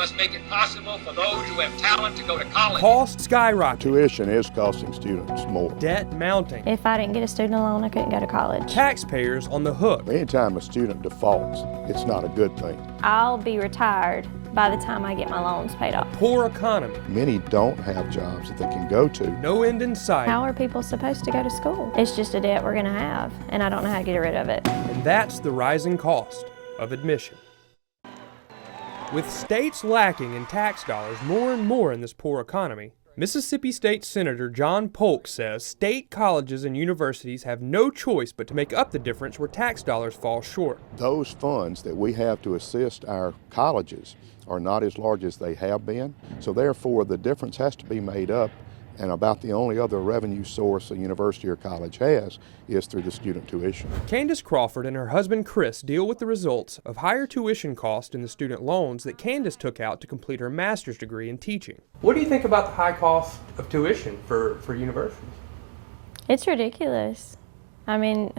must make it possible for those who have talent to go to college. Costs skyrocket. Tuition is costing students more. Debt mounting. If I didn't get a student loan, I couldn't go to college. Taxpayers on the hook. Anytime a student defaults, it's not a good thing. I'll be retired by the time I get my loans paid off. Poor economy. Many don't have jobs that they can go to. No end in sight. How are people supposed to go to school? It's just a debt we're going to have, and I don't know how to get rid of it. And that's the rising cost of admission. With states lacking in tax dollars more and more in this poor economy, Mississippi State Senator John Polk says state colleges and universities have no choice but to make up the difference where tax dollars fall short. Those funds that we have to assist our colleges are not as large as they have been, so therefore the difference has to be made up, and about the only other revenue source a university or college has is through the student tuition. Candace Crawford and her husband Chris deal with the results of higher tuition cost in the student loans that Candace took out to complete her master's degree in teaching. What do you think about the high cost of tuition for universities? It's ridiculous. I mean,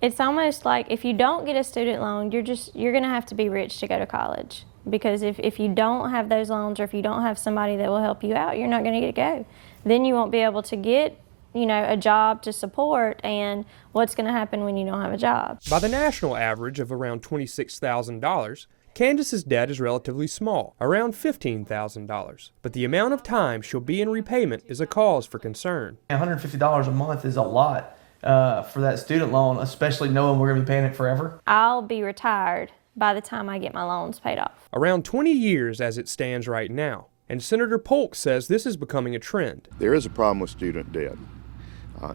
it's almost like if you don't get a student loan, you're going to have to be rich to go to college. Because if you don't have those loans, or if you don't have somebody that will help you out, you're not going to get to go. Then you won't be able to get, a job to support, and what's going to happen when you don't have a job? By the national average of around $26,000, Candace's debt is relatively small, around $15,000. But the amount of time she'll be in repayment is a cause for concern. $150 a month is a lot for that student loan, especially knowing we're going to be paying it forever. I'll be retired by the time I get my loans paid off. Around 20 years as it stands right now. And Senator Polk says this is becoming a trend. There is a problem with student debt.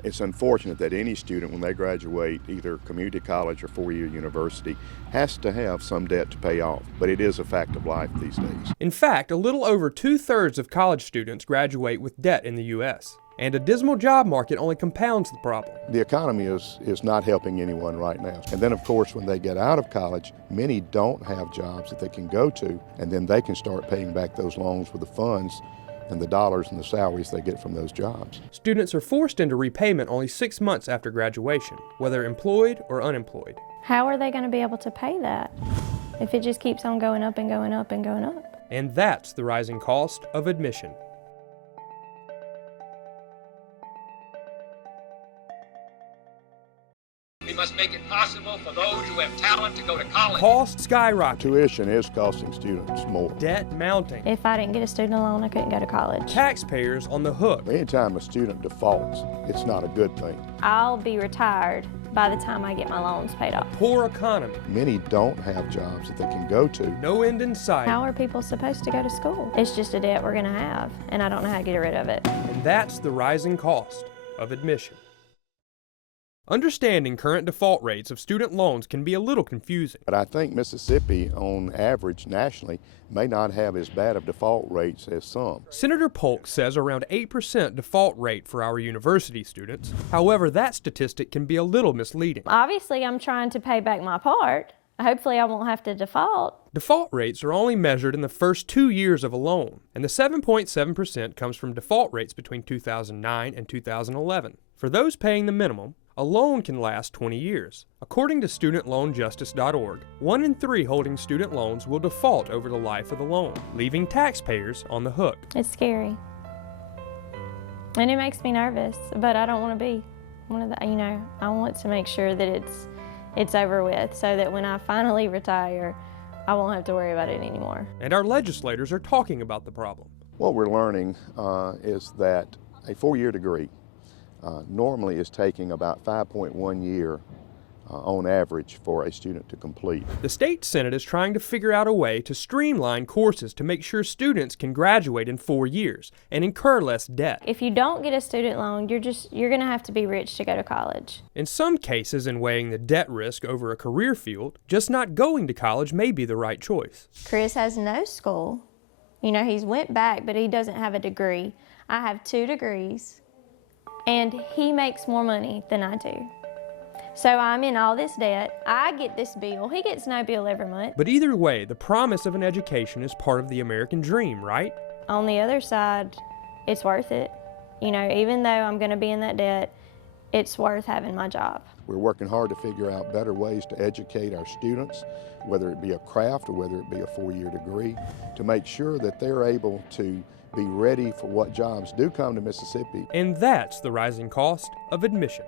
It's unfortunate that any student, when they graduate either community college or four-year university, has to have some debt to pay off, but it is a fact of life these days. In fact, a little over 2/3 of college students graduate with debt in the U.S., and a dismal job market only compounds the problem. The economy is not helping anyone right now. And then, of course, when they get out of college, many don't have jobs that they can go to, and then they can start paying back those loans with the funds and the dollars and the salaries they get from those jobs. Students are forced into repayment only 6 months after graduation, whether employed or unemployed. How are they going to be able to pay that if it just keeps on going up and going up and going up? And that's the rising cost of admission. We must make it possible for those who have talent to go to college. Costs skyrocket. Tuition is costing students more. Debt mounting. If I didn't get a student loan, I couldn't go to college. Taxpayers on the hook. Anytime a student defaults, it's not a good thing. I'll be retired by the time I get my loans paid off. Poor economy. Many don't have jobs that they can go to. No end in sight. How are people supposed to go to school? It's just a debt we're going to have, and I don't know how to get rid of it. And that's the rising cost of admission. Understanding current default rates of student loans can be a little confusing. But I think Mississippi, on average, nationally, may not have as bad of default rates as some. Senator Polk says around 8% default rate for our university students. However, that statistic can be a little misleading. Obviously, I'm trying to pay back my part. Hopefully, I won't have to default. Default rates are only measured in the first 2 years of a loan, and the 7.7% comes from default rates between 2009 and 2011. For those paying the minimum, a loan can last 20 years. According to StudentLoanJustice.org, 1 in 3 holding student loans will default over the life of the loan, leaving taxpayers on the hook. It's scary. And it makes me nervous, but I don't want to be one of the, I want to make sure that it's over with so that when I finally retire, I won't have to worry about it anymore. And our legislators are talking about the problem. What we're learning is that a four-year degree normally is taking about 5.1 years on average for a student to complete. The state senate is trying to figure out a way to streamline courses to make sure students can graduate in 4 years and incur less debt. If you don't get a student loan, you're going to have to be rich to go to college. In some cases, in weighing the debt risk over a career field, just not going to college may be the right choice. Chris has no school. He's went back, but he doesn't have a degree. I have 2 degrees. And he makes more money than I do. So I'm in all this debt. I get this bill. He gets no bill every month. But either way, the promise of an education is part of the American dream, right? On the other side, it's worth it. Even though I'm going to be in that debt, it's worth having my job. We're working hard to figure out better ways to educate our students, whether it be a craft or whether it be a 4-year degree, to make sure that they're able to be ready for what jobs do come to Mississippi. And that's the rising cost of admission.